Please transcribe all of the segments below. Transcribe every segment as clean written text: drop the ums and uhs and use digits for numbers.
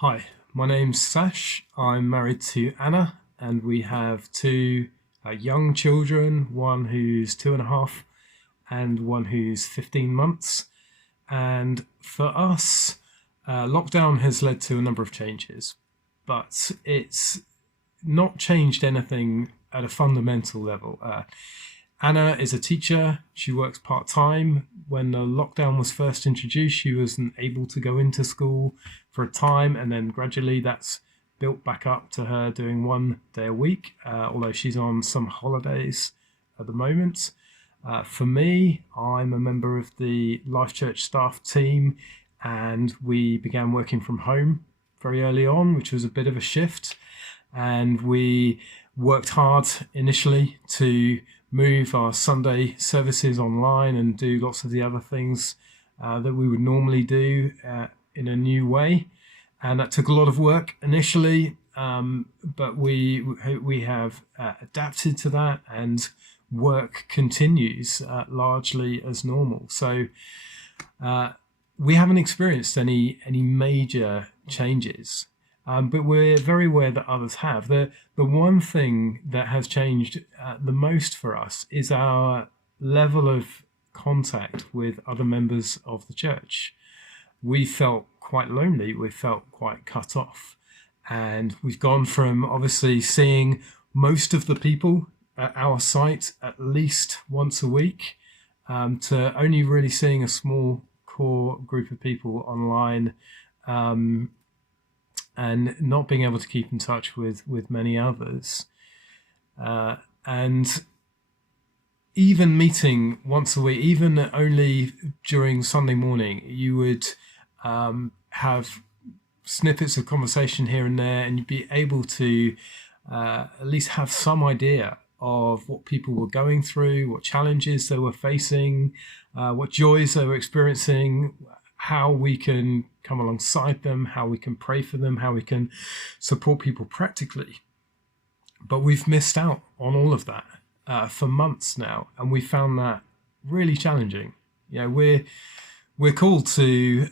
Hi, my name's Sash. I'm married to Anna, and we have two young children, one who's 2.5 and one who's 15 months. And for us, lockdown has led to a number of changes, but it's not changed anything at a fundamental level. Anna is a teacher. She works part time. When the lockdown was first introduced, she wasn't able to go into school for a time, and then gradually that's built back up to her doing 1 day a week, although she's on some holidays at the moment. For me, I'm a member of the Life Church staff team, and we began working from home very early on, which was a bit of a shift. And we worked hard initially to move our Sunday services online and do lots of the other things that we would normally do in a new way. And that took a lot of work initially, but we have adapted to that, and work continues largely as normal. So we haven't experienced any major changes. But we're very aware that others have. The one thing that has changed the most for us is our level of contact with other members of the church. We felt quite lonely, we felt quite cut off. And we've gone from obviously seeing most of the people at our site at least once a week to only really seeing a small core group of people online, and not being able to keep in touch with many others. And even meeting once a week, even only during Sunday morning, you would have snippets of conversation here and there, and you'd be able to at least have some idea of what people were going through, what challenges they were facing, what joys they were experiencing, how we can come alongside them, how we can pray for them, how we can support people practically. But we've missed out on all of that for months now, and we found that really challenging. You know, we're called to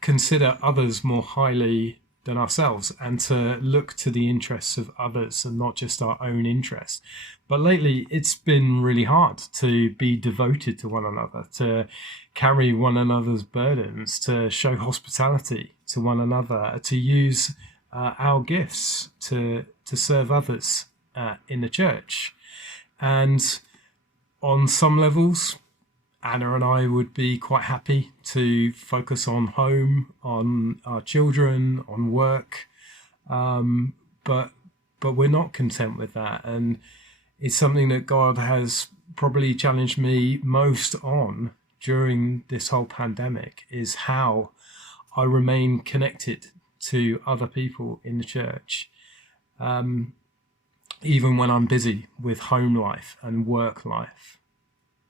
consider others more highly than ourselves, and to look to the interests of others and not just our own interests. But lately, it's been really hard to be devoted to one another, to carry one another's burdens, to show hospitality to one another, to use our gifts to serve others in the church. And on some levels, Anna and I would be quite happy to focus on home, on our children, on work, but we're not content with that, and it's something that God has probably challenged me most on during this whole pandemic, is how I remain connected to other people in the church, even when I'm busy with home life and work life.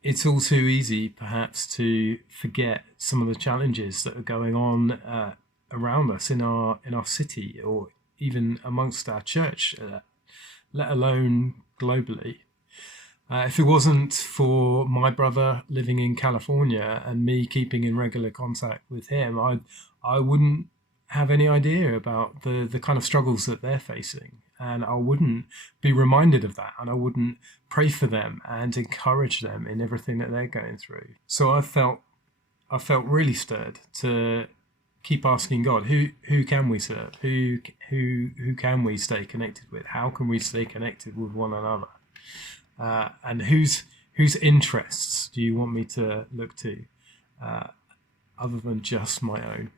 It's all too easy, perhaps, to forget some of the challenges that are going on around us in our city, or even amongst our church, let alone globally. If it wasn't for my brother living in California and me keeping in regular contact with him, I wouldn't have any idea about the kind of struggles that they're facing. And I wouldn't be reminded of that, and I wouldn't pray for them and encourage them in everything that they're going through. So I felt really stirred to keep asking God, who can we serve? Who can we stay connected with? How can we stay connected with one another? And whose interests do you want me to look to, other than just my own?